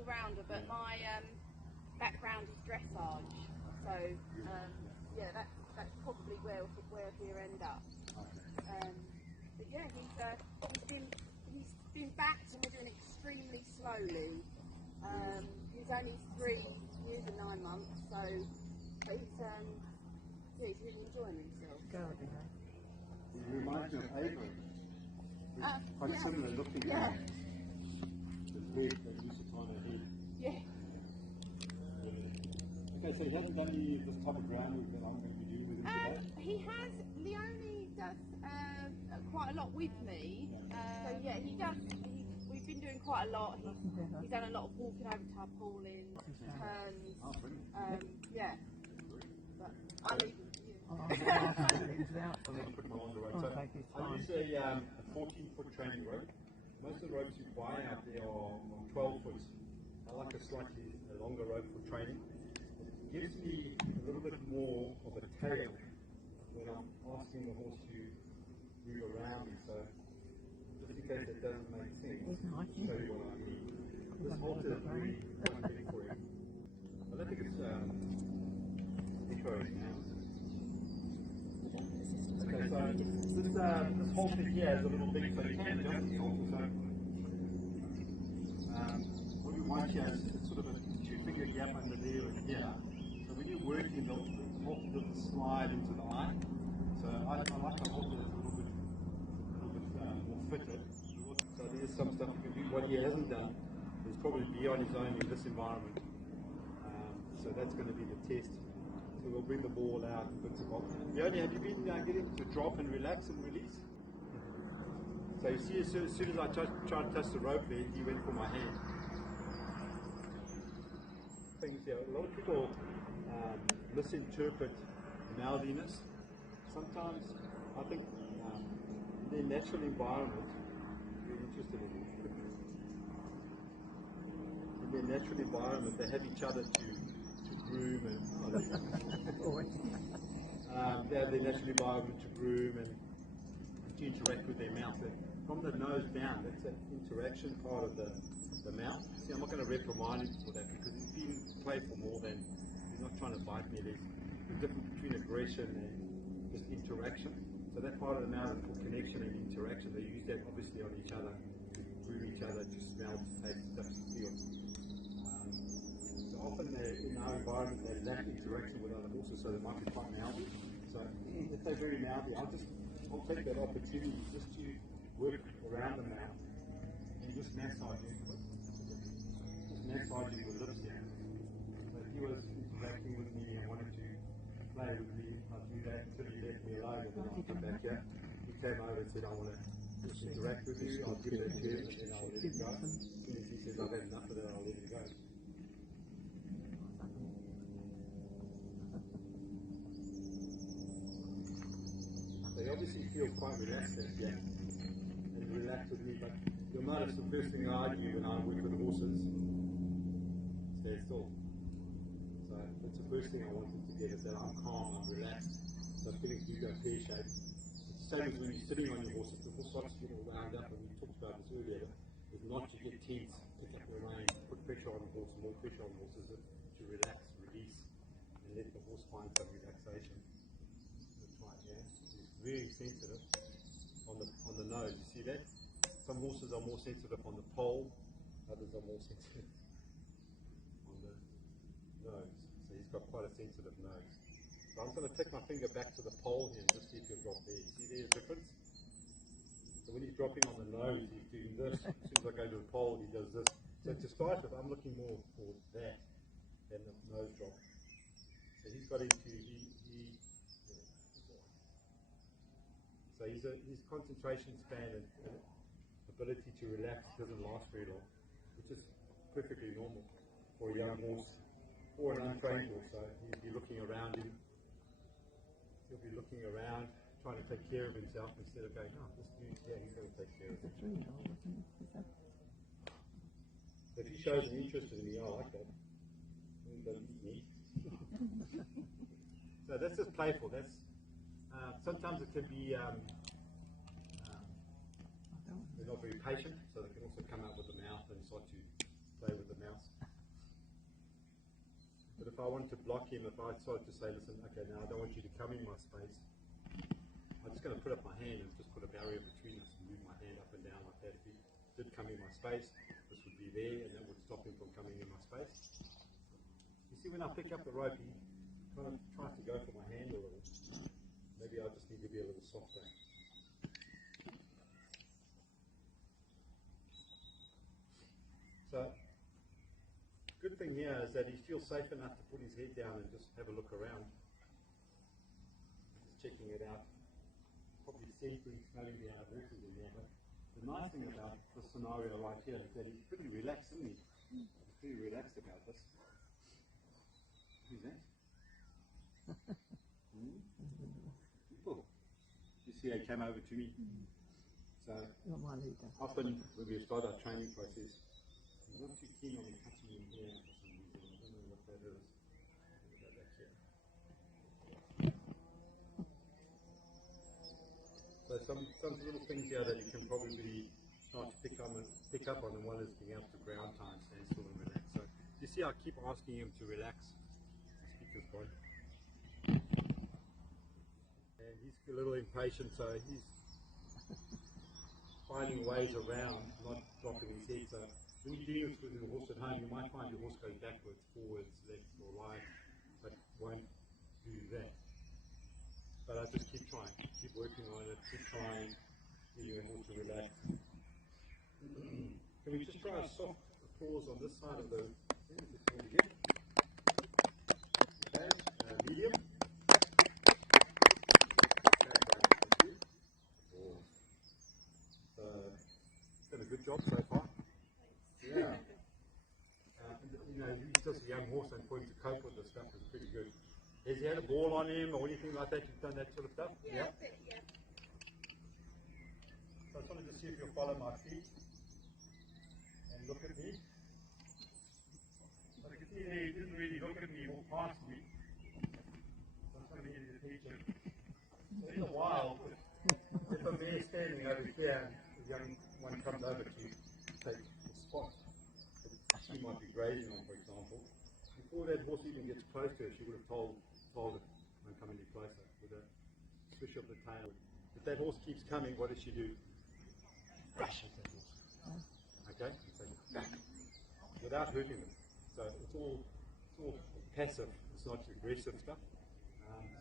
all-rounder, but my background is dressage, so yeah, that's probably where he'll end up. But yeah, he's been backed and we're doing extremely slowly. He's only 3 years and 9 months, so he's really enjoying himself. He reminds me of Ava. Quite similar looking. Yeah. The leg that used to tie her head. Yeah. Okay, so he hasn't done any of this type of groundwork that I'm going to be doing with him today? He has. Leone does quite a lot with me. So yeah, he does. We've been doing quite a lot. He's done a lot of walking over tarpaulin, turns. Oh, brilliant. Yeah. But I'll leave him to you. Put my arms away. So I use a 14-foot training rope. Most of the ropes you buy out there are 12 foot. I like a slightly longer rope for training. It gives me a little bit more of a tail when I'm asking the horse to move around me. So just in case it doesn't make sense, I'll show you what I mean. This halter is really quite big for him. I don't think it's echoing now. Okay, so this halter here is a little big, so you can adjust the halter. So what we want here is sort of a 2-finger gap under there and here. So when you're working, the halter doesn't slide into the eye. So I like the halter that's a little bit more fitted. So there's some stuff you can do. What he hasn't done is probably be on his own in this environment. So that's going to be the test. So we'll bring the ball out and bits of bobs. Leone, have you been getting to drop and relax and release? So you see, as soon as I tried to touch the rope there, he went for my hand. Things here. A lot of people misinterpret mouthiness. Sometimes I think in their natural environment, you're interested in their natural environment, they have each other to groom and they have their natural environment to groom and to interact with their mouth. From the nose down, that's an interaction part of the mouth. See, I'm not going to reprimand him for that because he's been playful more than, he's not trying to bite me. There's a difference between aggression and just interaction. So that part of the mouth is for connection and interaction. They use that obviously on each other, to groom each other, to smell, to taste, touch, to feel. So often in our environment they lack interaction with other horses, so they might be quite mouthy. So if they're very mouthy, I'll take that opportunity just to work around the mouth and just massaging the lips down. So if he was interacting with me and wanted to play with me, I'd do that until he left me alone, and then I'll come back here. He came over and said, I want to just interact with you, I'll give that to him, and then I'll let him go. As soon as he says, I've had enough of that, I'll let him go. So he obviously feels quite relaxed at the end, and relaxed with me, but you'll notice the first thing I do when I work with horses, stay still. So that's the first thing I want him to get, is that I'm calm, I'm relaxed. So I'm feeling you go pear-shaped. It's the same as when you're sitting on your horse. If the horse starts to get all wound up, and we talked about this earlier, is not to get tense, pick up the rein, put pressure on the horse, more pressure on the horse, is to relax, release, and let the horse find some relaxation. That's right, yeah. He's very sensitive on the nose. You see that? Some horses are more sensitive on the pole, others are more sensitive on the nose. So he's got quite a sensitive nose. So I'm going to take my finger back to the pole here and just see if he'll drop there. You see there's a difference? So when he's dropping on the nose, he's doing this. As soon as I go to the pole, he does this. So to start with, I'm looking more for that than the nose drop. So he's got into, so his concentration span and ability to relax doesn't last very long, which is perfectly normal for a young horse or an untrained horse. So he'll be looking around him. He'll be looking around, trying to take care of himself instead of going, oh, this dude's here, he's going to take care of himself. So if he shows an interest in me, I like that. He doesn't eat me. So that's just playful. That's sometimes it can be they're not very patient, so they can also come out with the mouth and start to play with the mouse. I want to block him, if I start to say, listen, okay, now I don't want you to come in my space, I'm just going to put up my hand and just put a barrier between us and move my hand up and down like that. If he did come in my space, this would be there, and that would stop him from coming in my space. You see, when I pick up the rope, he kind of tries to go for my hand a little. Maybe I just need to be a little softer. So, good thing here is that he feels safe enough to put his head down and just have a look around. Just checking it out. Probably scenting, smelling the other horses in there. But the nice thing about this scenario right here is that he's pretty relaxed, isn't he? He's pretty relaxed about this. Who's that? Oh, you see, he came over to me. So, often when we start our training process, I'm not too keen on touching him here for some reason. I don't know what that is. Go back here. So some little things here that you can probably start to pick up on, and one is being able to ground time, stand still and relax. So you see, I keep asking him to relax. Speaker's gone. And he's a little impatient, so he's finding ways around, not dropping his head. So when you're doing this with your horse at home, you might find your horse goes backwards, forwards, left or right, but won't do that. But I just keep trying, keep working on it, keep trying, getting your horse to relax. Can we just try a soft applause on this side of the thing? Okay, medium. Done a good job so far. Yeah. He's just a young horse, and for him to cope with this stuff is pretty good. Has he had a ball on him or anything like that? You've done that sort of stuff? Yeah. So I just wanted to see if you'll follow my feet and look at me. So you can see there, he didn't really look at me, walk past me. So I'm trying to get you the picture. So in a while, if a mare's standing over here, the young one comes over to take the spot that she might be grazing on, for example. Before that horse even gets close to her, she would have told it, I'm coming any closer, with a swish of the tail. If that horse keeps coming, what does she do? Brushes that horse. Okay? So back. Without hurting them. So it's all passive, it's not aggressive stuff.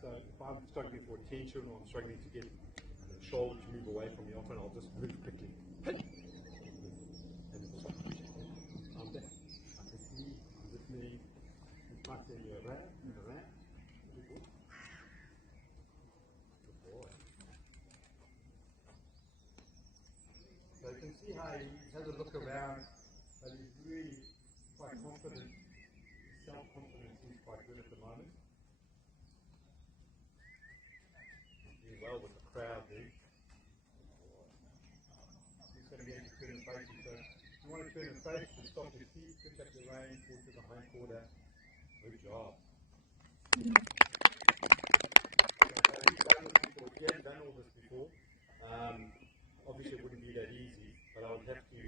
So if I'm struggling for attention or I'm struggling to get the shoulder to move away from me, often I'll just move quickly. And stop. I'm back. I can see, I'm with me. Back in your rat, Good boy. So you can see how he has a look around, but he's really quite confident. His self-confidence is quite good at the moment. He's doing well with the crowd there. He's going to be able to turn his face. So if you want to turn his face, to stop his feet, pick up the rein, pull to the hind quarter. Good job. If you haven't done all this before, obviously it wouldn't be that easy, but I would have to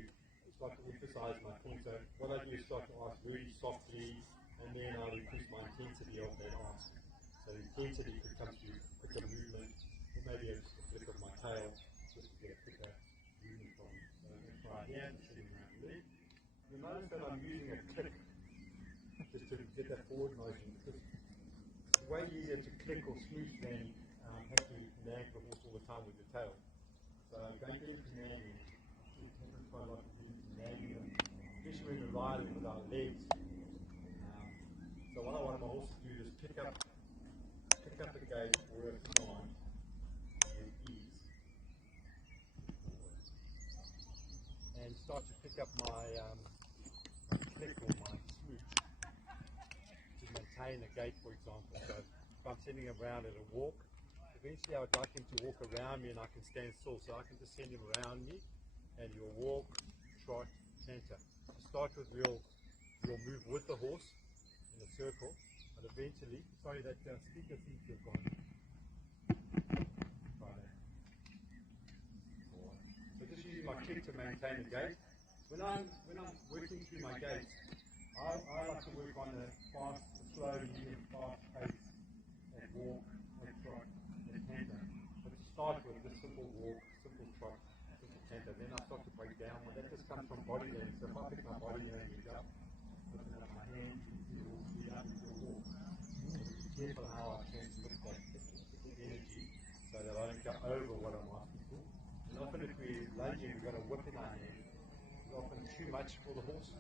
start to emphasize my point. So what I do is start to ask very softly, and then I'll increase my intensity of that ask. So the intensity could come through quicker movement, or maybe just a flick of my tail, just to get a quicker movement from it. So I'm going to try here, sitting around the leg. You'll notice that I'm using a click just to get that forward motion, because it's way easier to click or smooth than have to nag the horse all the time with your tail. So don't get into nagging. It happens quite a lot of people nagging them, especially when you're riding with our legs. So what I want my horse to do is pick up the gate or a command with ease. And start to pick up my click or my smooch to maintain a gait, for example. So if I'm sending him around at a walk, eventually I would like him to walk around me and I can stand still, so I can just send him around me and you'll walk, trot, canter. To start with, we'll move with the horse in a circle, but eventually, sorry, that speaker seems to have gone. Try that. So just using my kick to maintain the gait. When I'm working through my gait, I like to work on the fast slow, medium, fast pace at walk, at trot, at canter. But to start with, just simple walk, simple trot, simple canter. Then I start to break down, and that just comes from body learning. So if I pick my body learning up, open up my hands, it will speed up into a walk. So be careful how I transmit that energy so that I don't go over what I'm asking for. And often if we're lunging, we've got a whip in our hand. It's often too much for the horse.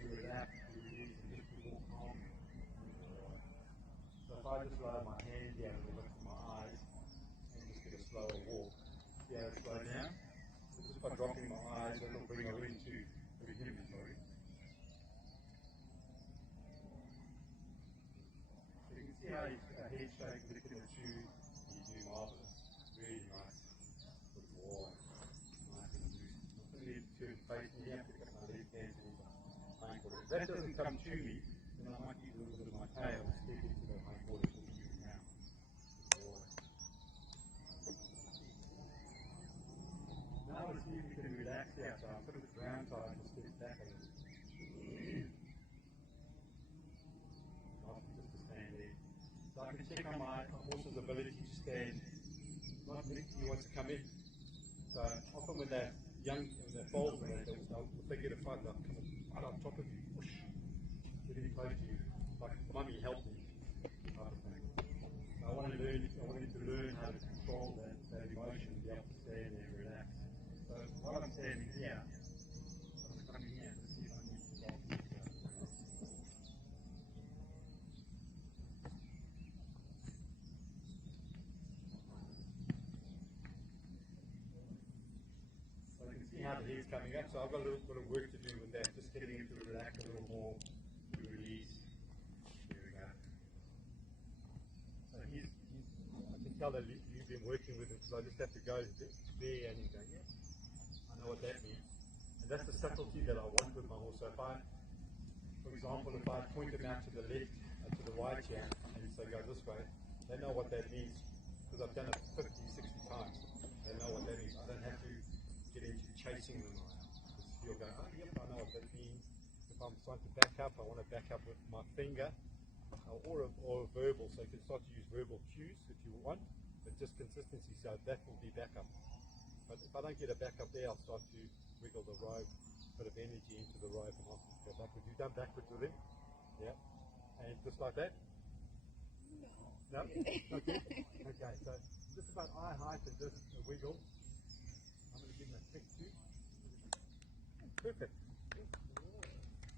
We relax, we release, and just walk calmly. So if I just lower my hand down a little bit to my eyes and just get a slower walk, see how it's slow down? So just by dropping my eyes, that'll bring her into the beginning, sorry. So you can see how he's a head shake, lifting the tube, he's doing marvelous. Really nice. Good walk. Nice and loose. I'm going to need to face me here, pick up my left hand and hindquarters. If that doesn't come to me, then I might use a little bit of my tail to step into the hindquarters that we're doing now. Now let's see if we can relax here. So I'm putting the ground side and step back a little. Not just to stand there. So I can check on my horse's ability to stand. Not when he wants to come in. So often when they're young, when they're foals, if they get a fight, they'll come right on top of you, push, get in close to you, like, mummy, help me, type of thing. So I want him to learn how to control that emotion, be able to stand there and relax. So while I'm standing here, I'm going to come in here to see if I need to stop. So you can see how the head's coming up. So I've got a little bit of work to do with that, just getting him to relax a little more, to release. There we go. So I can tell that you've been working with him, because I just have to go there and he's going, yes, I know what that means. And that's the subtlety that I want with my horse. So if I, for example, if I point him out to the left, to the right here, and say go this way, they know what that means, because I've done it 50, 60 times. They know what that means. I don't have to get into chasing them around. Just feel going, oh yep, I know what that means. If I'm starting to back up, I want to back up with my finger, or a verbal, so you can start to use verbal cues if you want, but just consistency, so that will be backup. But if I don't get a backup there, I'll start to wiggle the rope, bit of energy into the rope, and I'll go backwards. You've done backwards with him? Yeah. And just like that? No. Okay. Okay, so just about eye height and just a wiggle. I'm going to give him a kick too. Perfect.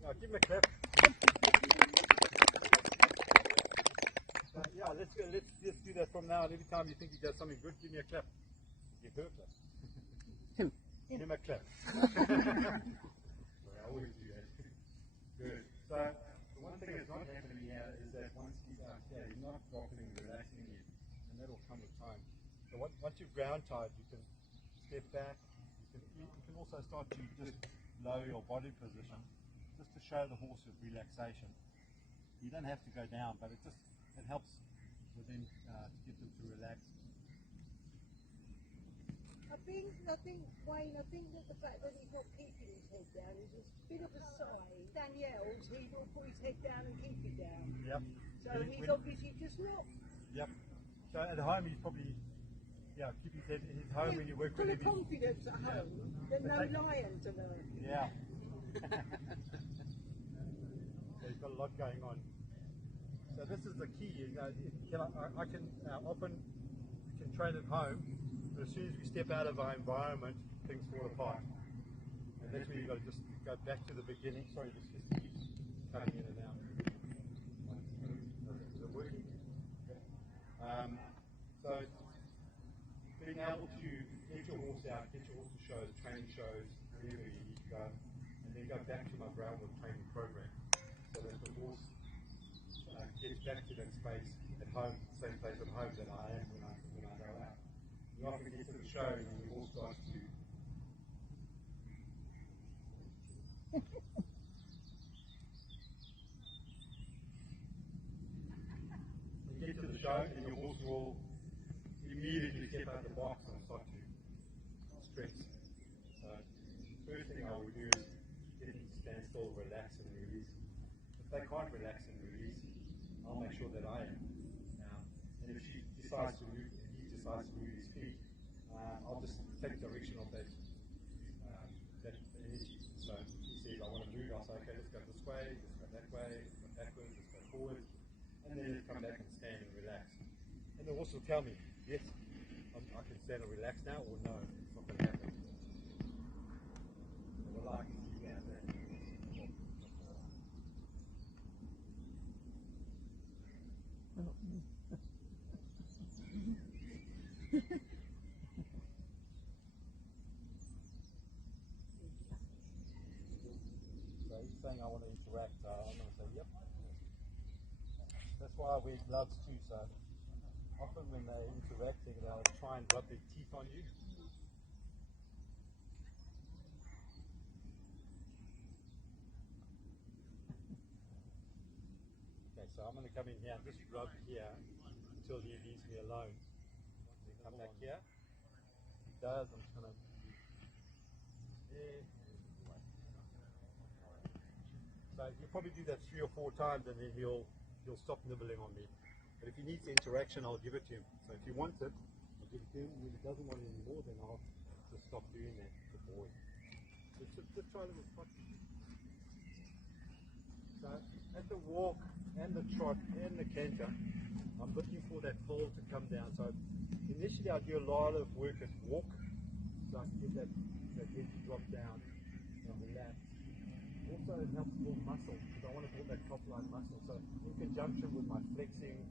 Now give him a clap. Yeah, let's do that from now on. Every time you think he does something good, give me a clap. Give her a clap. Give him a clap. Sorry, I always do that. Good. So the one thing that's not happening here is that once he's out here, he's not dropping and relaxing yet, and that'll come with time. So once you've ground tied, you can step back. You can also start to just lower your body position, just to show the horse of relaxation. You don't have to go down, but it helps with them to get them to relax. I think, Wayne, that the fact that he's not keeping his head down is a bit of a sign. Danielle's, he will put his head down and keep it down. Yep. So he's obviously just not. Yep. So at home he's probably, keep his head in his home when you work with him. Full of confidence at home, then no lion to learn. Yeah. So he's got a lot going on. So this is the key. I can often train at home, but as soon as we step out of our environment, things fall apart. And that's where you've got to just go back to the beginning. Sorry, this just keeps cutting in and out. Is it working? Okay. So being able to get your horse out, get your horse to shows, training shows, wherever you need to go, and then go back to my groundwork training program, so that the horse gets back to that space at home, same place at home that I am when I go out. You often get to the show and the horse starts to you get to the show and your horse will immediately step out the box and start to stress. So first thing I would do is get them to stand still, relax and release. If they can't relax and release, I'll make sure that I am. And if she decides to move, if he decides to move his feet, I'll just take direction of that energy. So he says, I want to move, I'll say, okay, let's go this way, let's go that way, let's go backwards, let's go forward, and then let's come back and stand and relax. And the horse will tell me, yes, I can stand and relax now, or no, it's not going to happen. So we'll like to see that. So he's saying I want to interact, so I'm going to say yep. That's why I wear gloves too, so often when they're interacting they'll try and rub their teeth on you. Okay, so I'm going to come in here and just rub here until he leaves me alone. Come back here. If he does, I'm just going to there. So he'll probably do that 3 or 4 times and then he'll stop nibbling on me. But if he needs interaction, I'll give it to him. So if he wants it, I'll give it to him. If he doesn't want it anymore, then I'll just stop doing that. Good boy. Just try a little trot. So at the walk and the trot and the canter, I'm looking for that fold to come down. So initially I do a lot of work at walk, so I can get that head to drop down and relax. Also it helps build muscle, because I want to build that top line muscle. So in conjunction with my flexing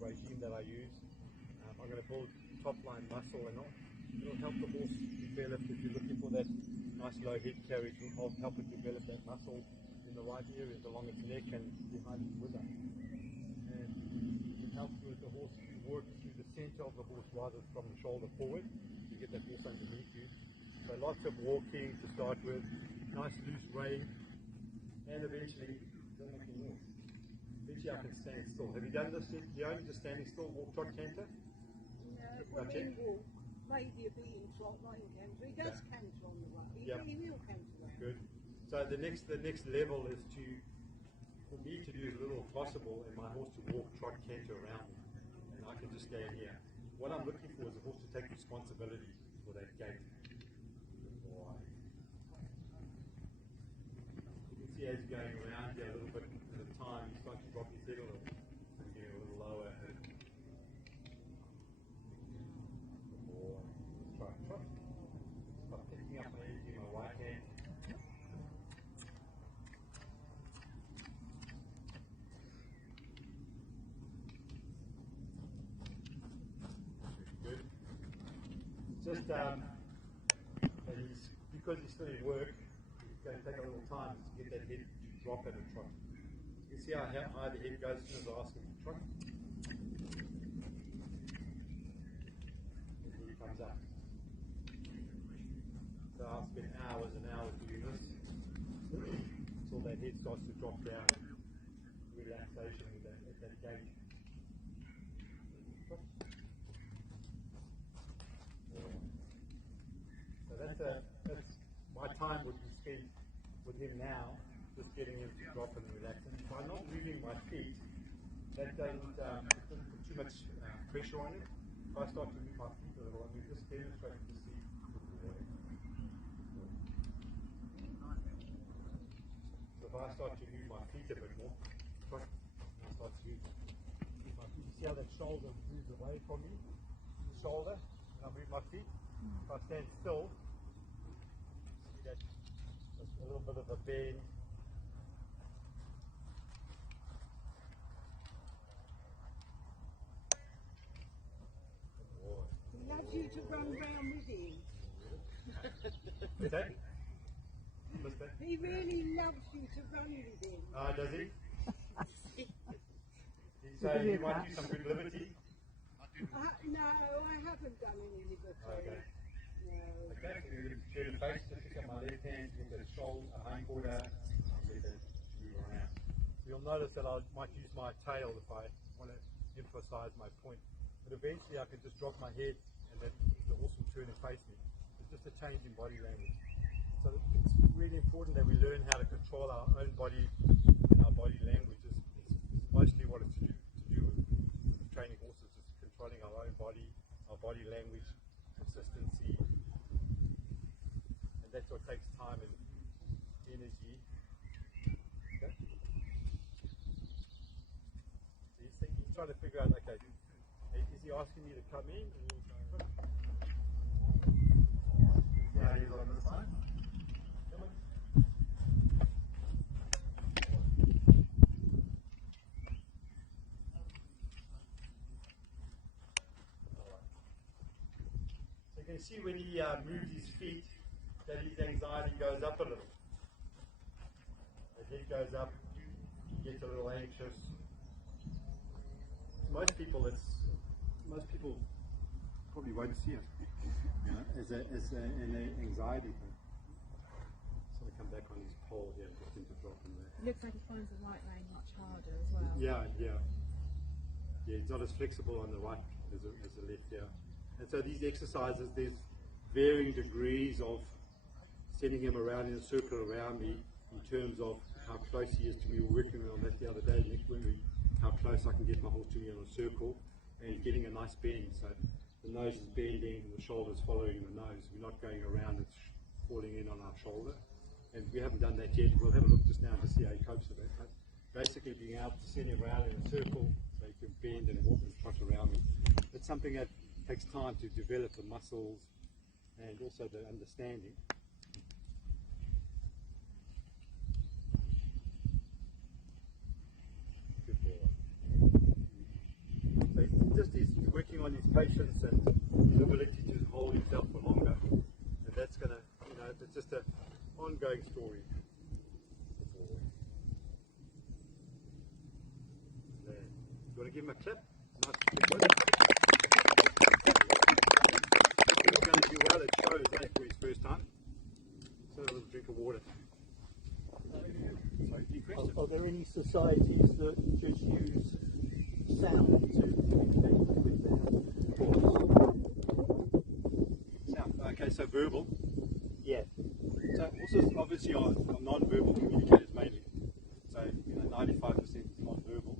regime that I use, I'm going to build top line muscle, and it'll help the horse develop. If you're looking for that nice low head carriage, it'll help it develop that muscle in the right areas along its neck and behind its wither. And it helps with the horse to work through the center of the horse rather than from the shoulder forward. You get that horse underneath you. So lots of walking to start with, nice loose rein, and eventually I can stand still. Have you done this yet, Leonie, just standing still, walk, trot, canter? No, well, in walk, maybe a bit in trot, not in canter. He does canter on the right. He will canter around. Good. So the next level is for me to do as little as possible, and my horse to walk, trot, canter around me, and I can just stand here. What I'm looking for is a horse to take responsibility for that gait. You can see as you're going around here a little bit at a time, you start to drop your head a little, and get a little lower. Trot, trot. Start picking up my energy in my right hand. Good. Just because he's still in work, it's going to take a little time to get that head to drop at a trot. You see how high the head goes as soon as I ask him to trot? And he comes up. So I'll spend hours and hours doing this until that head starts to drop down. Relaxation with that gait. So that's my time would be spent with him now, just getting him to drop and relax. And by not moving my feet, that doesn't put too much pressure on him. If I start to move my feet a little, I mean, just demonstrate to see. So if I start to move my feet a bit more, I start to move my feet. You see how that shoulder moves away from me? The shoulder, and I move my feet. If I stand still, see that a little bit of a bend. He loves you to run round with him. Is that? Mister? He really loves you to run with him. Does he? So you might do some good liberty? No, I haven't done any liberty. Okay. No. Okay, so you're going to turn the face, just pick up my left hand, get that shoulder, hindquarter, and let that move around. So you'll notice that I might use my tail if I want to emphasize my point. But eventually I can just drop my head and then the horse will turn and face me. It's just a change in body language. So it's really important that we learn how to control our own body and our body language. It's most Okay. So he's trying to figure out, okay, is he asking you to come in? Or yeah, he's on this side. Come on. So you can see when he moves his feet that his anxiety goes up a little. The head goes up, he gets a little anxious. Most people probably won't see it, you know, as an anxiety thing. Sort of come back on his pole here, just into dropping there. It looks like he finds the right lane much harder as well. Yeah, he's not as flexible on the right as the left here. And so these exercises, there's varying degrees of sending him around in a circle around me in terms of how close he is to me. We were working on that the other day, Nick, how close I can get my horse to me in a circle and getting a nice bend. So the nose is bending, the shoulder's following the nose. We're not going around, it's falling in on our shoulder. And we haven't done that yet. We'll have a look just now to see how he copes with it. But basically being able to send him around in a circle so he can bend and walk and trot around me. It's something that takes time to develop the muscles and also the understanding. So just he's working on his patience and his ability to hold himself for longer, and that's going to, you know, it's just an ongoing story. There. You want to give him a clip? Nice clip. He's going to do well. It shows that for his first time. So a little drink of water. So, any questions? Are there any societies that just use sound to communicate with their horse? Sound. Okay, so verbal. Yeah. So horses obviously are non-verbal communicators mainly. So 95% is non-verbal.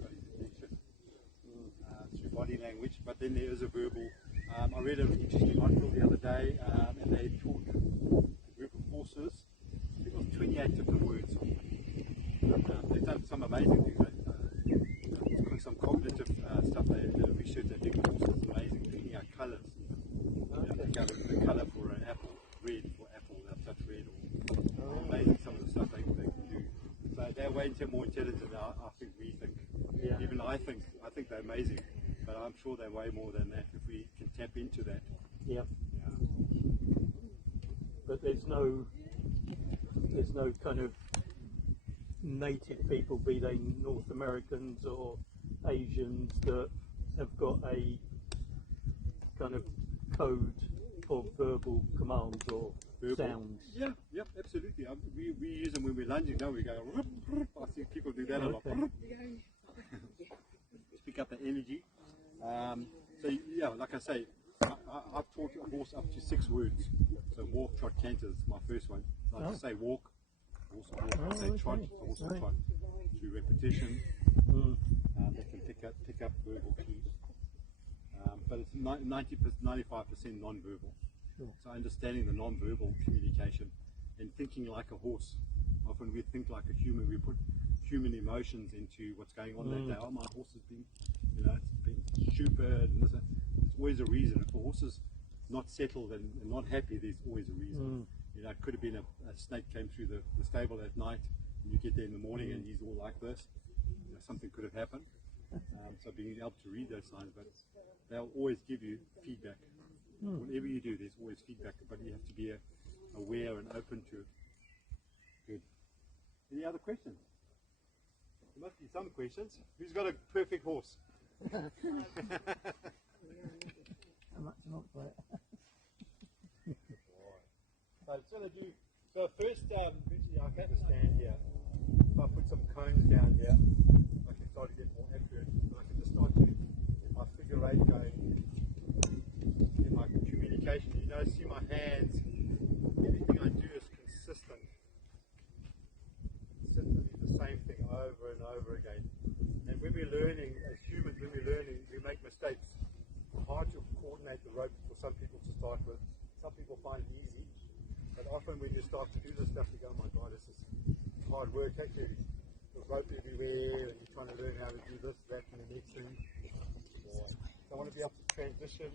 So through body language, but then there is a verbal. I read an interesting article the other day, and they taught a group of horses. It was 28 different words. They've done some amazing things. Some cognitive stuff. The research they did with horses is amazing. Picking out colours. The colour for an apple, red for apple, they'll touch red. Or amazing some of the stuff they can do. So they're way more intelligent than I think we think. Yeah. Even I think they're amazing, but I'm sure they're way more than that if we can tap into that. Yeah. Yeah. But there's no kind of native people, be they North Americans or Asians, that have got a kind of code of verbal commands or sounds. Yeah, yep, absolutely. We use them when we're lunging. Now we go. Rup, rup. I see people do that a lot. Okay. Pick up the energy. So yeah, like I say, I've taught a horse up to 6 words. So walk, trot, canter is my first one. So I just say walk, horse will walk. I say trot, horse will trot. Through repetition, they can pick up verbal cues. But it's 95% non-verbal. Sure. So understanding the non-verbal communication and thinking like a horse. Often we think like a human. We put human emotions into what's going on that day. Oh, my horse has been, it's been stupid. And this, there's always a reason. If a horse is not settled and not happy, there's always a reason. It could have been a snake came through the stable at night, and you get there in the morning and he's all like this. Something could have happened. So being able to read those signs, but they'll always give you feedback. Whatever you do, there's always feedback, but you have to be aware and open to it. Good. Any other questions? There must be some questions. Who's got a perfect horse? How much not for it? So it's going to do. So first, eventually I have a stand here. If I put some cones down here, I can start to get more accurate. I can just start to get my figure 8 going in my communication. You know, see my hands. Everything I do is consistent. Consistently the same thing over and over again. And when we're learning, as humans, when we're learning, we make mistakes. It's hard to coordinate the ropes for some people to start with. Some people find it easy. But often when you start to do this stuff, you go, oh my God, this is hard work actually. The rope everywhere, and you're trying to learn how to do this, that, and the next thing. So I want to be able to transition.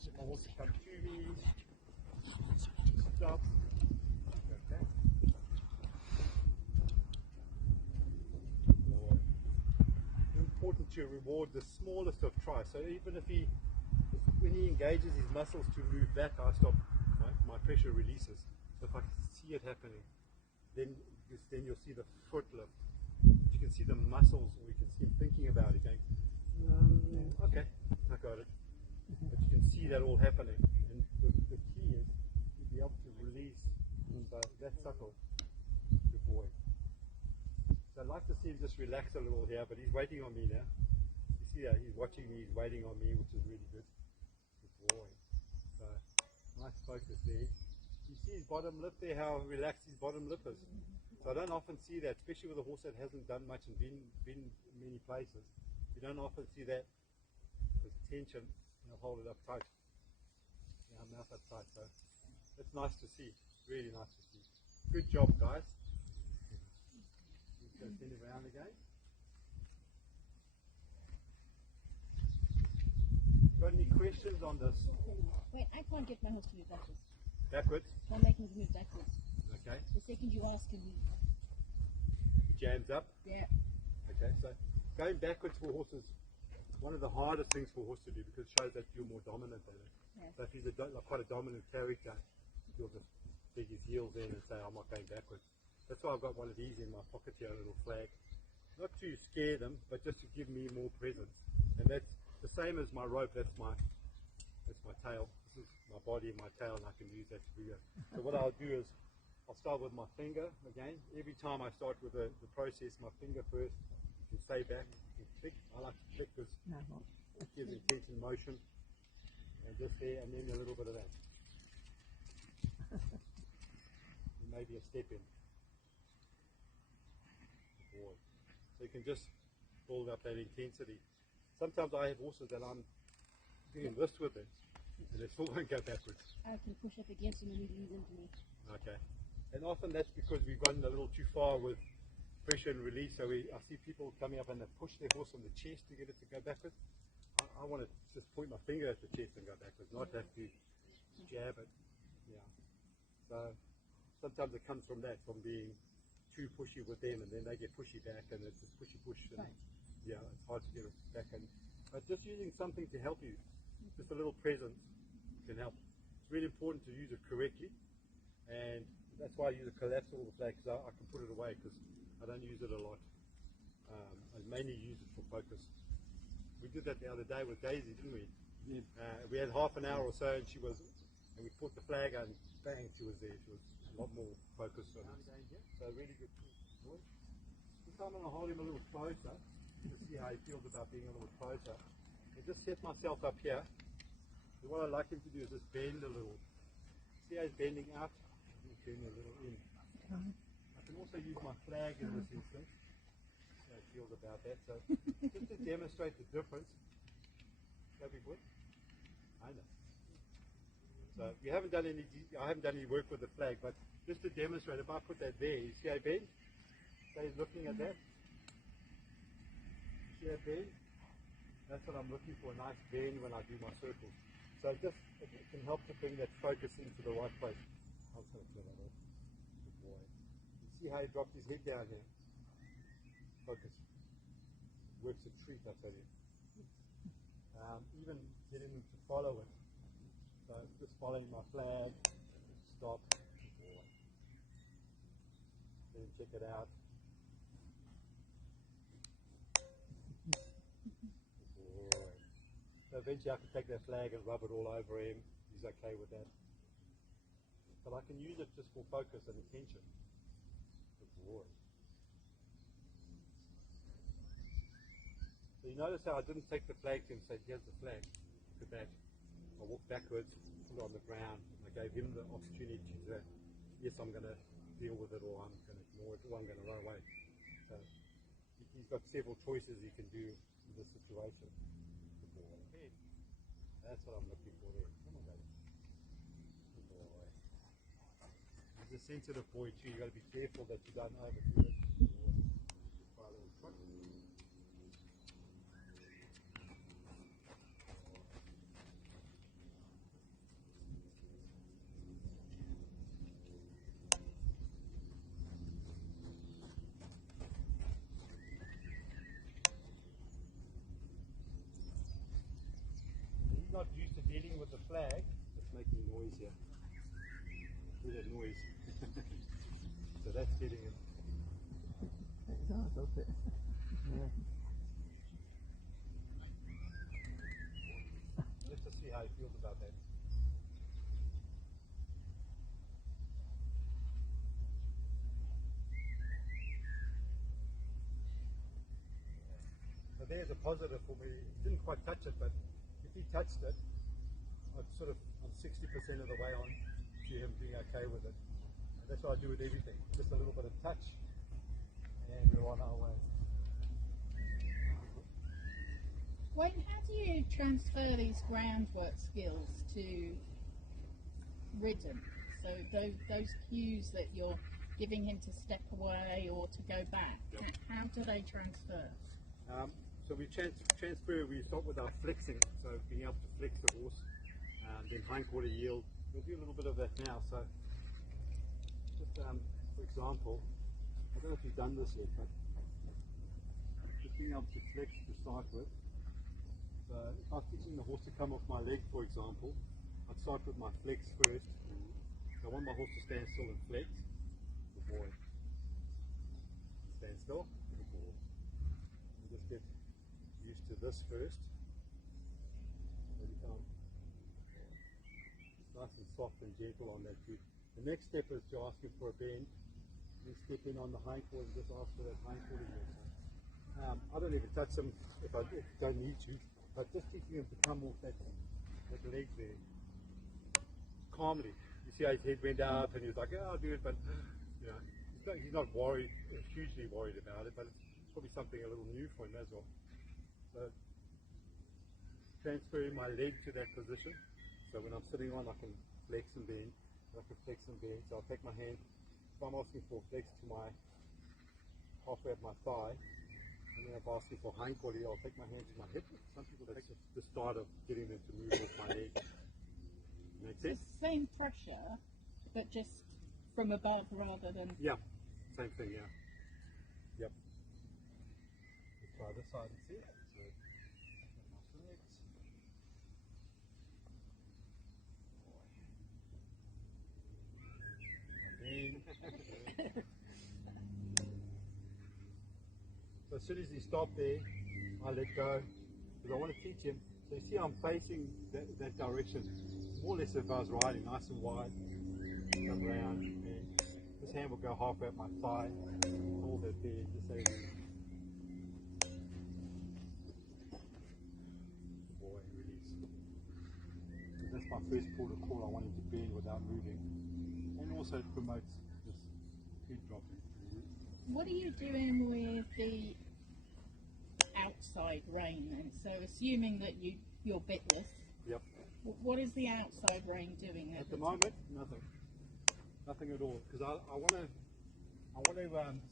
If my horse come to me, stop. Okay. It's important to reward the smallest of tries. So even if when he engages his muscles to move back, I stop. My pressure releases. So if I can see it happening, then you'll see the foot lift. You can see the muscles, or you can see him thinking about it, going, okay, I got it. But you can see that all happening. And the key is to be able to release. So that's subtle. Good boy. So I'd like to see him just relax a little here, but he's waiting on me now. You see that? He's watching me, he's waiting on me, which is really good. Good boy. So nice focus there. You see his bottom lip there, how relaxed his bottom lip is. So I don't often see that, especially with a horse that hasn't done much and been many places. You don't often see that. There's tension, and I'll hold it up tight. Yeah, mouth up tight. So it's nice to see. Really nice to see. Good job, guys. Let's go spin it around again. Got any questions on this? Wait, I can't get my horse to move backwards. Backwards? Can't make him move backwards. Okay. The second you ask him, He jams up? yeah. Okay, so going backwards for horses, one of the hardest things for a horse to do because it shows that you're more dominant than it. Yes. So if he's quite a dominant character, you'll just dig his heels in and say, I'm not going backwards. That's why I've got one of these in my pocket here, a little flag. Not to scare them, but just to give me more presence. And that's the same as my rope, that's my tail. This is my body and my tail, and I can use that to do that. So what I'll do is, I'll start with my finger again. Every time I start with the process, my finger first, you can stay back and click. I like to click because it gives intense in motion. And just there, and then a little bit of that. And maybe a step in. Boy. So you can just build up that intensity. Sometimes I have horses that I'm doing this with it, and they still won't go backwards. I can push up against him and he leans into me. Okay. And often that's because we've gone a little too far with pressure and release. So I see people coming up and they push their horse on the chest to get it to go backwards. I want to just point my finger at the chest and go backwards, not have to jab it. Yeah. So sometimes it comes from that, from being too pushy with them, and then they get pushy back, and it's just pushy push. And yeah, it's hard to get it back. But just using something to help you, just a little presence can help. It's really important to use it correctly, and that's why I use a collapsible flag, because I can put it away because I don't use it a lot. I mainly use it for focus. We did that the other day with Daisy, didn't we? Yeah. We had half an hour or so, and we put the flag and bang, she was there. She was a lot more focused on us. So really good. This time I'm going to hold him a little closer to see how he feels about being a little closer. And just set myself up here. And what I like him to do is just bend a little. See how he's bending out? He's bending a little in. I can also use my flag in this instance. See how he feels about that. So just to demonstrate the difference. Go big boy. I know. So I haven't done any work with the flag, but just to demonstrate, if I put that there, you see how I bend? So he's looking at that. See how I bend? That's what I'm looking for, a nice bend when I do my circles. So it can help to bring that focus into the right place. I'm just going to clear that off. Good boy. You see how he dropped his head down here? Focus. Works a treat, I tell you. Even getting him to follow it. So just following my flag, stop, then check it out. Boy. So eventually I can take that flag and rub it all over him. He's okay with that. But I can use it just for focus and attention. Good boy. So you notice how I didn't take the flag to him and say, here's the flag. Look at that. I walked backwards, put it on the ground, and I gave him the opportunity to, yes, I'm going to deal with it, or I'm going to ignore it, or I'm going to run away. So he's got several choices he can do in this situation. Okay. That's what I'm looking for there. Come on, baby. Good boy. He's a sensitive boy too. You got to be careful that you don't overdo it. Try a little trick. He's not used to dealing with the flag. It's making noise here. Hear that noise. So that's getting him. It does, doesn't it? Yeah. Let's just see how he feels about that. So there's a positive for me. He didn't quite touch it, but if he touched it, I'm 60% of the way on to him being okay with it. And that's what I do with everything. Just a little bit of touch, and we're on our way. Wayne, how do you transfer these groundwork skills to ridden? So those cues that you're giving him to step away or to go back, Yep. how do they transfer? So we transfer, we start with our flexing, so being able to flex the horse, then hindquarter yield. We'll do a little bit of that now. So just for example, I don't know if you've done this yet, but just being able to flex to start with. So if I was teaching the horse to come off my leg, for example, I'd start with my flex first. So I want my horse to stand still and flex. Good boy. Stand still. Good boy. And just get used to this first. Maybe come nice and soft and gentle on that feet. The next step is to ask him for a bend. Then step in on the hindquarter and just ask for that hindquarter yield. I don't even touch him if I don't need to, but just teaching him to come off that leg there calmly. You see how his head went up and he was like, oh, I'll do it, but you know, he's not worried, hugely worried about it, but it's probably something a little new for him as well. So transferring my leg to that position. So when I'm sitting on, I can flex and bend. I can flex and bend. So I'll take my hand. If I'm asking for flex to my halfway up my thigh, and then if I'm asking for hindquarter, I'll take my hand to my hip. Some people take the start of getting them to move off my leg. Make So sense? same pressure, but just from above rather than... Yeah, same thing, yeah. Yep. Let's try this side and see. So, my flex. And then, so as soon as he stopped there, I let go because I want to teach him. So you see I'm facing that direction. More or less if I was riding nice and wide, come around, and this hand will go halfway up my thigh, hold that there, just say, boy, release. So that's my first port of call. I want him to bend without moving. And also it promotes this head dropping. What are you doing with the outside rein then? So assuming that you're bitless, Yep. what is the outside rein doing At the moment, nothing. Nothing at all. Because I want to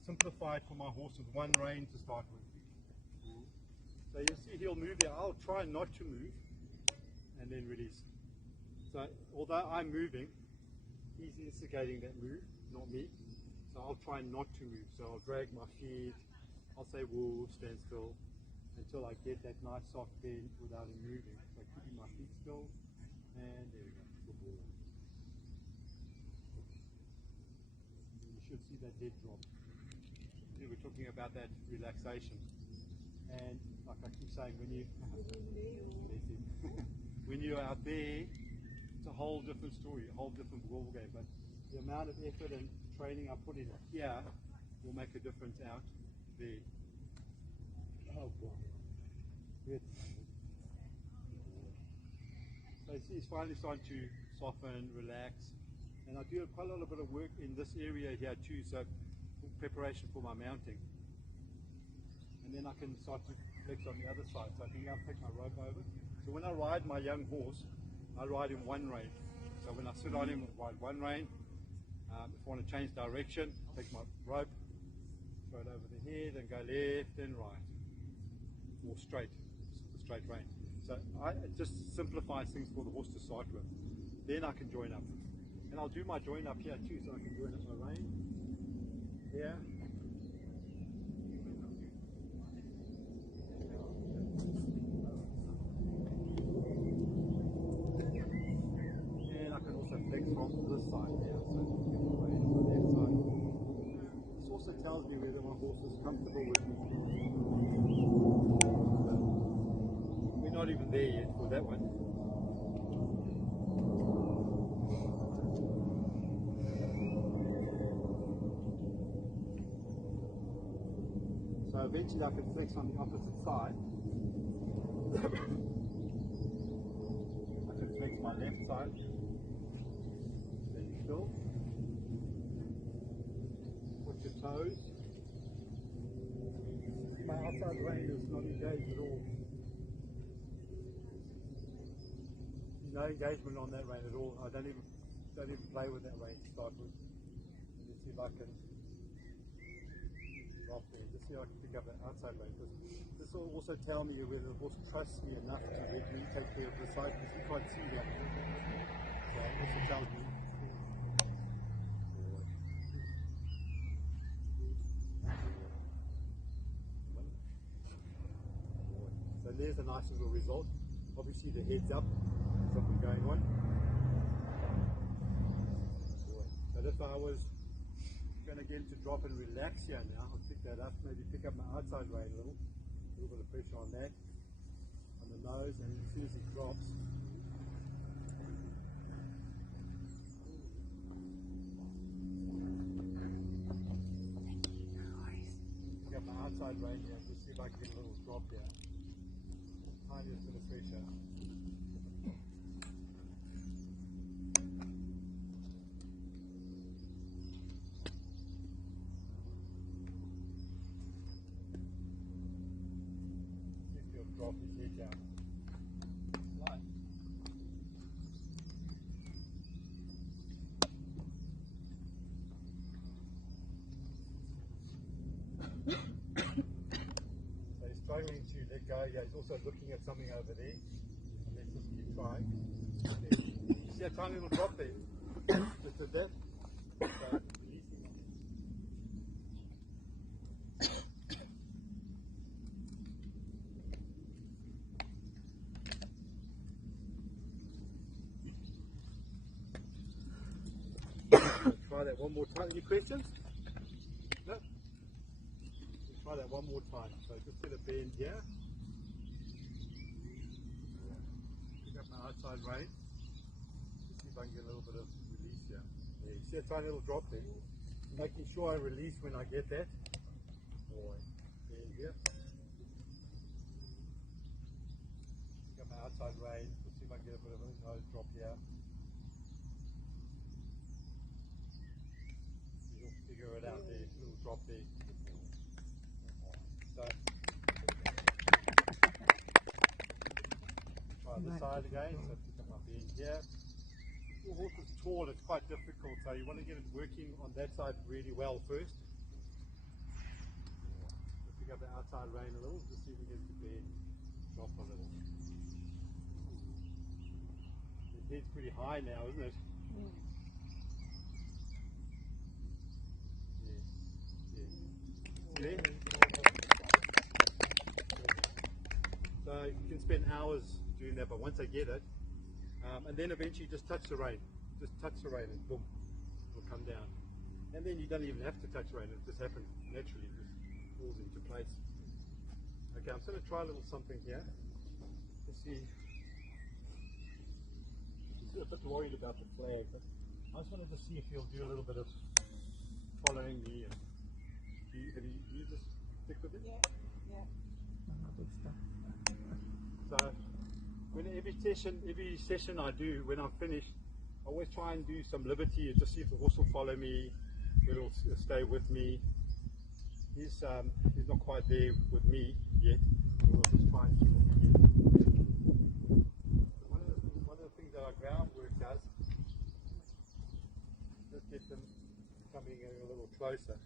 simplify it for my horse with one rein to start with. So you'll see he'll move there. I'll try not to move and then release. So although I'm moving, he's instigating that move, not me. So I'll try not to move. So I'll drag my feet. I'll say whoa, stand still, until I get that nice soft bend without him moving. So keeping my feet still, and there we go. Good boy. And you should see that head drop. See, we're talking about that relaxation. And like I keep saying, when you when you're out there, it's a whole different story, a whole different ball game. But the amount of effort and training I put in here will make a difference out there. Oh boy. Good. So you see he's finally starting to soften, relax. And I do quite a little bit of work in this area here too, so preparation for my mounting. And then I can start to flex on the other side. So I can now take my rope over. So when I ride my young horse, I ride in one rein. So when I sit on him, I ride one rein, If I want to change direction, take my rope, throw it over the head and go left and right, or straight, the straight rein. So it just simplifies things for the horse to start with. Then I can join up. And I'll do my join up here too, so I can join up my rein here. And I can also flex from this side here, so I can get the rein on that side. This also tells me whether my horse is comfortable with me. We're not even there yet for that one. So eventually I can flex on the opposite side. I can flex my left side. Stand still. Put your toes. My outside rein is not engaged at all. No engagement on that rein at all. I don't even play with that rein to start with. Let's see if I can drop there. Just see if I can pick up that outside rein. This will also tell me whether the horse trusts me enough to let me take care of the side, because you can't see that. So it also tells me. So there's a nice little result. Obviously the head's up, something going on. So if I was going to get him to drop and relax here now, I'll pick that up, maybe pick up my outside rein a little bit of pressure on that, on the nose, and as soon as he drops, pick up my outside rein here, just see if I can get a little drop here. Tiniest bit of pressure. See if you'll drop his head down. Slide. Struggling to let go. Yeah, he's also looking at something over there. Let's just keep trying. You see a tiny little drop there? Just at that. So, releasing him. Try that one more time. Any questions? No? Try that one more time. So just get a bend here. Pick up my outside rein. Just see if I can get a little bit of release here. There, you see a tiny little drop there. Making sure I release when I get that. Bend here. Pick up my outside rein. Just see if I can get a bit of a nose drop here. You'll figure it out there. Little drop there. So, try the side again, so pick up my bend here. Your horse is tall, it's quite difficult, so you want to get it working on that side really well first. So pick up the outside rein a little, just see if we get the bend drop a little. The head's pretty high now, isn't it? Yeah. See? So you can spend hours doing that, but once I get it, and then eventually just touch the rein. Just touch the rein and boom, it'll come down. And then you don't even have to touch the rein, it just happens naturally, it just falls into place. Okay, I'm going to try a little something here. Let's see. I'm a bit worried about the flag, but I just wanted to see if you'll do a little bit of following me. Have you just stick with it? Yeah. So when every session I do, when I'm finished, I always try and do some liberty and just see if the horse will follow me, whether it'll stay with me. He's not quite there with me yet, so we'll just try and see what we get. One of the things that our groundwork does, just get them coming in a little closer.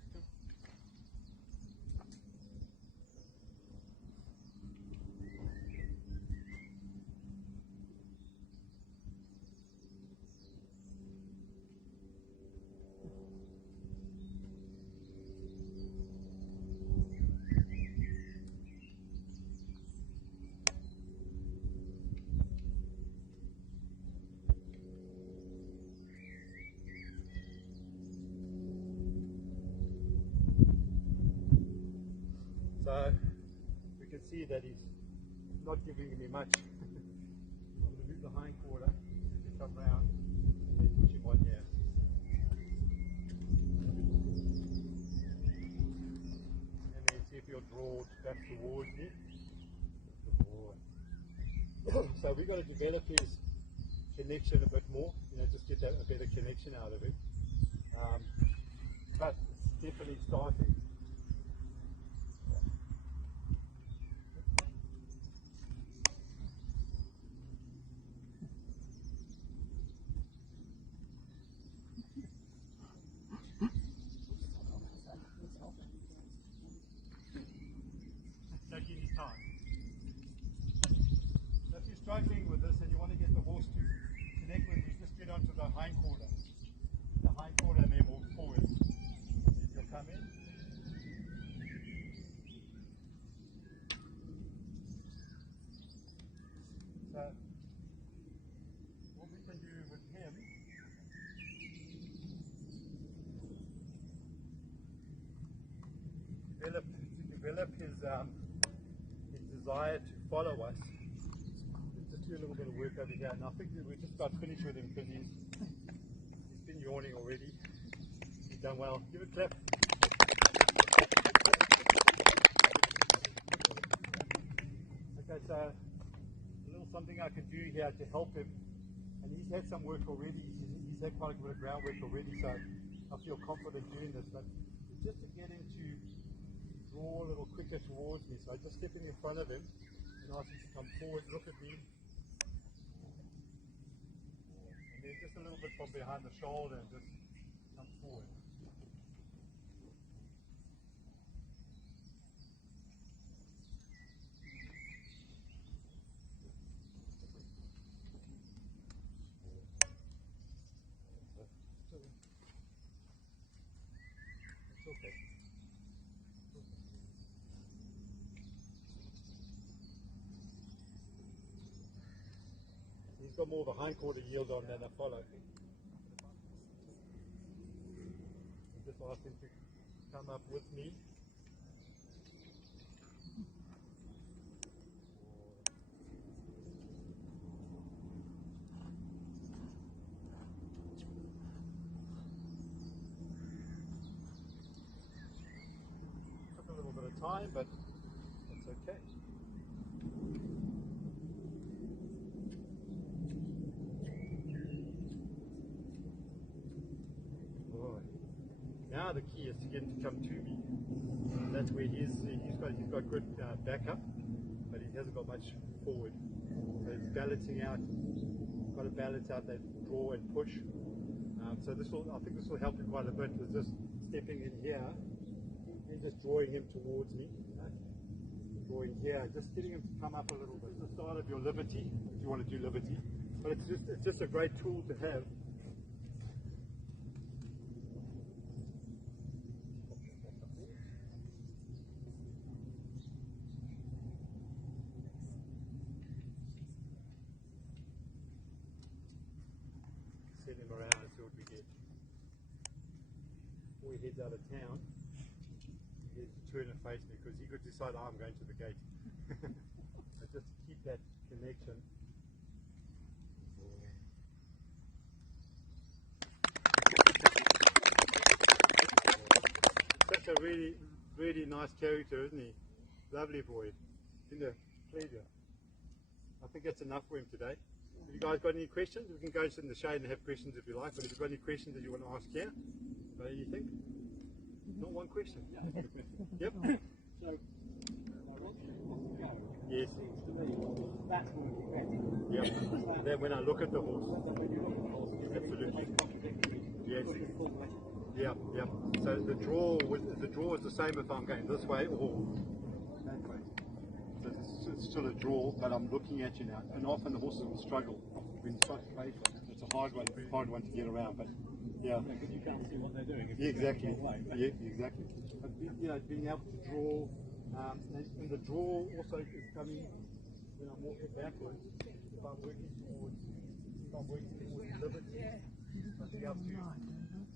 So we can see that he's not giving me much. I'm going to move the hind quarter to come round and then push him on here. And then see if he'll draw back towards me. So we've got to develop his connection a bit more, just get that, a better connection out of it. But it's definitely starting. Taking his time. So if you're struggling with this and you want to get the horse to connect with you, just get onto the hind quarter. The hind quarter and then walk forward. You'll come in. So what we can do with him develop his desire to follow us. Let's just do a little bit of work over here. And I think that we're just about finished with him because he's been yawning already. He's done well. Give it a clap. Okay, so a little something I can do here to help him. And he's had some work already. He's had quite a bit of groundwork already, so I feel confident doing this. But just to get him to draw a little quicker towards me, so I'm just stepping in front of him and ask him to come forward, look at me, and then just a little bit from behind the shoulder and just come forward. It's okay. He's got more of a hind quarter yield on than a follow. Just ask him to come up with me. Took a little bit of time, but that's okay. Now the key is to get him to come to me. That's where he's got good backup, but he hasn't got much forward. So it's balancing out. Got to balance out that draw and push. So I think this will help him quite a bit. With just stepping in here and just drawing him towards me. Drawing here, just getting him to come up a little bit. It's the start of your liberty, if you want to do liberty. But it's just a great tool to have. Send him around and see what we get. Before he heads out of town, he has to turn and face me because he could decide, I'm going to the gate. But just to keep that connection. Such a really, really nice character, isn't he? Lovely boy. Isn't it? Pleasure. I think that's enough for him today. Have you guys got any questions? We can go sit in the shade and have questions if you like, but if you've got any questions that you want to ask here, got anything? Not one question? Yep. So, Yes. that's going to be better. Yep. Then when I look at the horse. When you look at the horse, Absolutely. they contradict you. Yes. You've got your full Yeah. So the draw is the same if I'm going this way or that way. So it's still a draw, but I'm looking at you now. And often the horses will struggle when you start to play from it. It's a hard one to get around, but yeah. Because you can't see what they're doing. Yeah, exactly. Yeah, exactly. But being able to draw, and the draw also is coming when I'm walking backwards. If I'm working towards liberty, I should be able to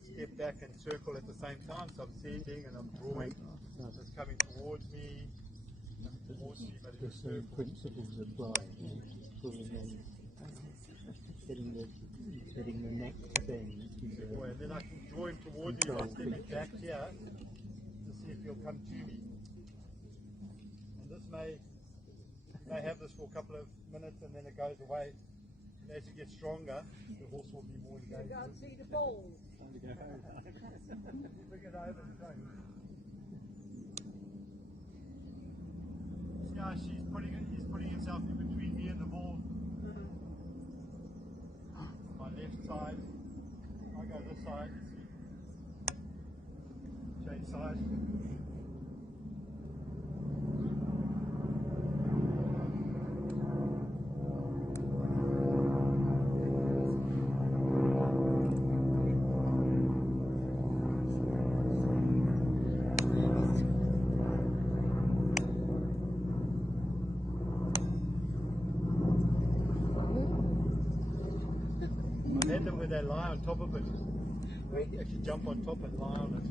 step back and circle at the same time. So I'm sending and I'm drawing. It's coming towards me, but The it's a same circle. principles apply. Pulling in, getting the neck to bend. And then I can draw him towards me by stepping back here to see if he'll come to me. And this may have this for a couple of minutes and then it goes away. And as you get stronger, the horse will be more engaged. You can't see the ball. Bring it over and go. See how he's putting himself in between me and the ball. My left side. I go this side. Change side. I had them where they lie on top of it. They actually jump on top and lie on it.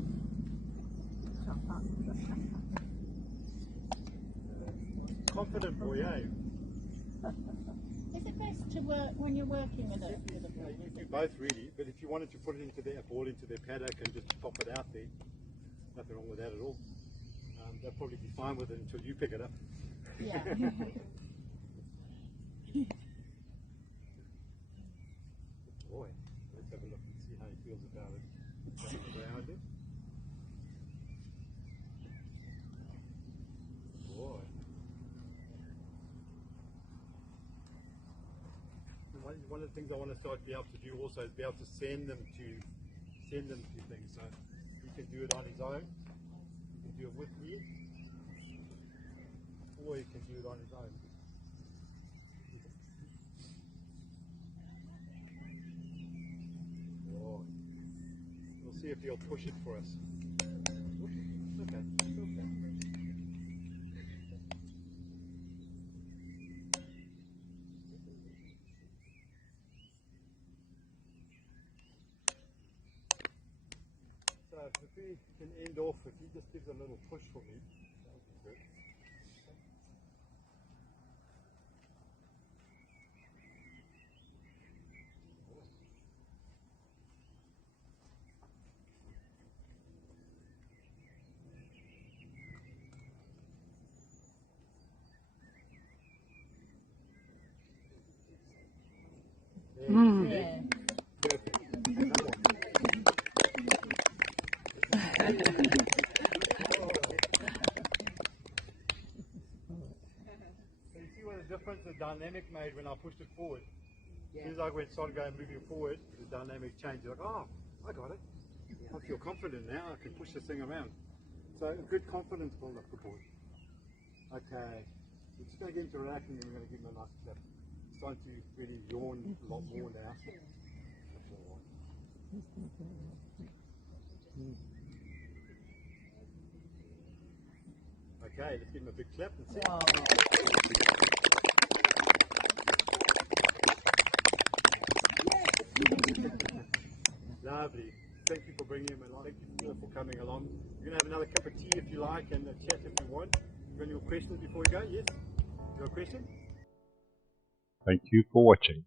Confident boy, eh? Is it best to work when you're working with a You can do both really, but if you wanted to put it into their ball into their paddock and just pop it out there, nothing wrong with that at all. They'll probably be fine with it until you pick it up. Yeah. Boy, let's have a look and see how he feels about it. That's the way I do. Boy. One of the things I want to start to be able to do also is be able to send them to things. So he can do it on his own. He can do it with me, or he can do it on his own. Oh. We'll see if he'll push it for us. Okay. So if we can end off, if he just gives a little push for me, that would be good. Yeah. So you see what the difference the dynamic made when I pushed it forward? As soon as I started going moving forward, the dynamic changed. Like, oh, I got it. I feel confident now. I can push this thing around. So a good confidence build up the board. Okay, we're just going to get into relaxing and we're going to give him a nice clap. He's starting to really yawn a lot more now. That's all right. Okay, let's give him a big clap and see. Lovely. Thank you for bringing him along. Thank you all for coming along. You're going to have another cup of tea if you like and a chat if you want. You got any questions before we go? Yes? You got a question? Thank you for watching.